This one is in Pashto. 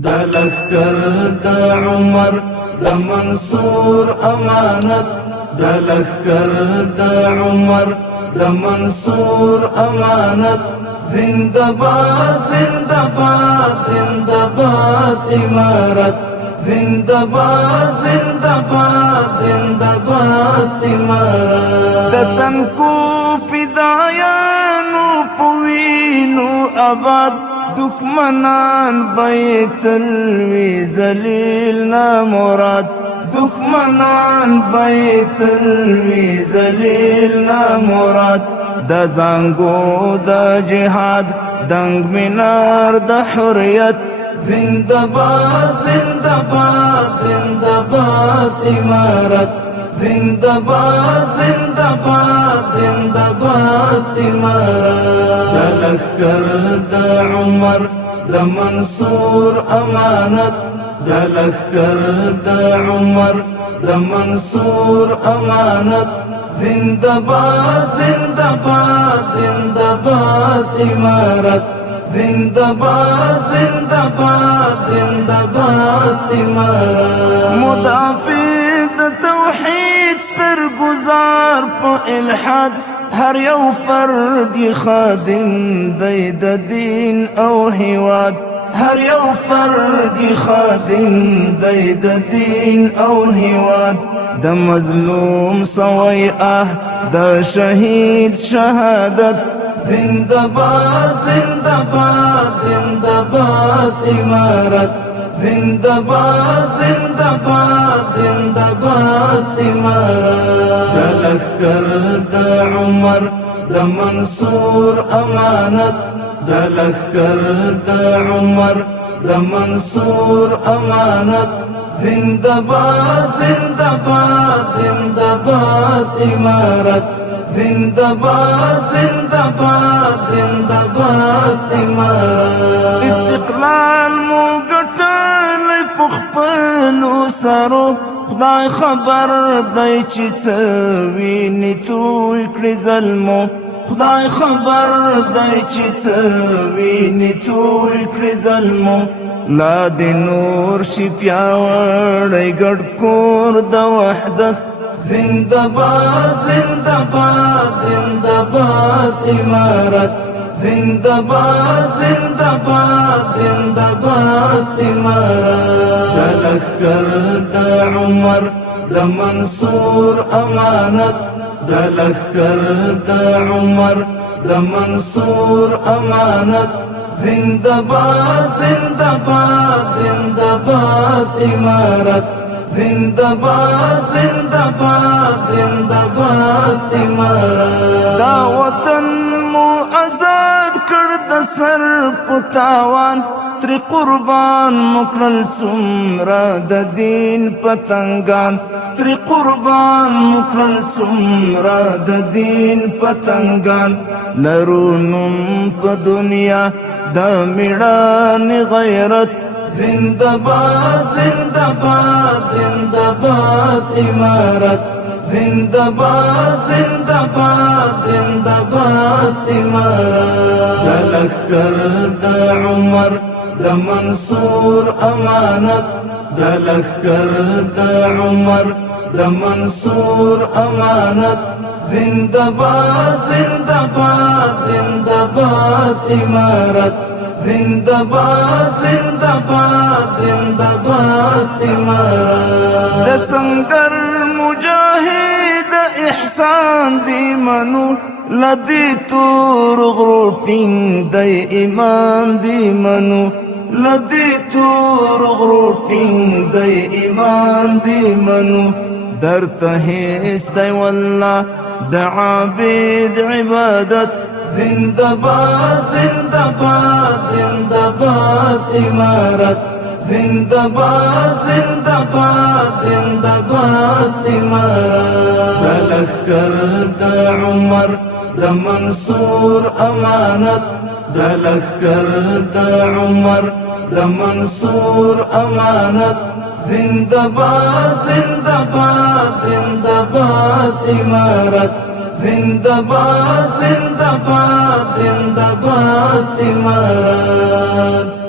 دا لخر دا عمر دا منصور امانت دا لخر دا عمر دا منصور امانت زندباد زندباد زندباد امارت زندباد زندباد زندباد امارت دا تنکو فدایانو پوینو آباد دخمنان بیت الوی ذلیل نا مراد دخمنان بیت الوی ذلیل نا مراد دا زنگو دا جهاد دنگ منار دا حریت زندباد زندباد زندباد امارت زندباد زندباد زندباد امارت دا لخر دا عمر دا منصور امانت دا لخر دا عمر دا منصور امانت زندباد زندباد زندباد امارت زندباد زندباد زندباد امارت مدافع توحید ستر گزار پا الحاد هر یو فرد خادم دی د دین او هواد هر یو فرد خادم دی د دین او هواد د مظلوم سوی د شهید شهادت زندباد زندباد زندباد امارت زندباد زندباد زندباد امارت دا لخر دا عمر دا منصور امانت دا لخر دا عمر دا منصور امانت زندباد زندباد زندباد امارت زندباد زندباد زندباد امارت استقلال مو ګټل په خپلو سرو خدای خبر دی چې څه وینې توی کړي ظلمو خدای خبر دی چې څه وینې توی کړي ظلمو لا د نور شي پیاوړی ګډ کور د وحدت زندباد زندباد زندباد امارت زندباد زندباد زندباد امارت دا لخر دا عمر دا منصور امانت دا لخر دا عمر دا منصور امانت زندباد زندباد زندباد امارت زندباد زندباد زندباد امارت دا وطن مو آزاد کړ د سر پتاوان تر قربان مکرل څومره د دین پتنګان تر قربان مکرل څومره د دین پتنګان لرونم په دنیا د میړانې غیرت زندباد زندباد زندباد امارت زندباد زندباد زندباد امارت دا لخر دا عمر دا منصور امانت دا لخر دا عمر دا منصور امانت زندباد زندباد زندباد امارت زندباد زندباد زندباد امارت د سنگر مجاهد احسان دی منو لدی تور غروټین د ایمان دی منو لدی تور غروټین د ایمان دی منو درته هیڅ دی والله د عابد عبادت زندباد زندباد زندباد امارت زندباد زندباد زندباد امارت دا لخر دا عمر دا منصور امانت دا لخر دا عمر دا منصور امانت زندباد زندباد زندباد امارت زندباد زندباد زندباد امارت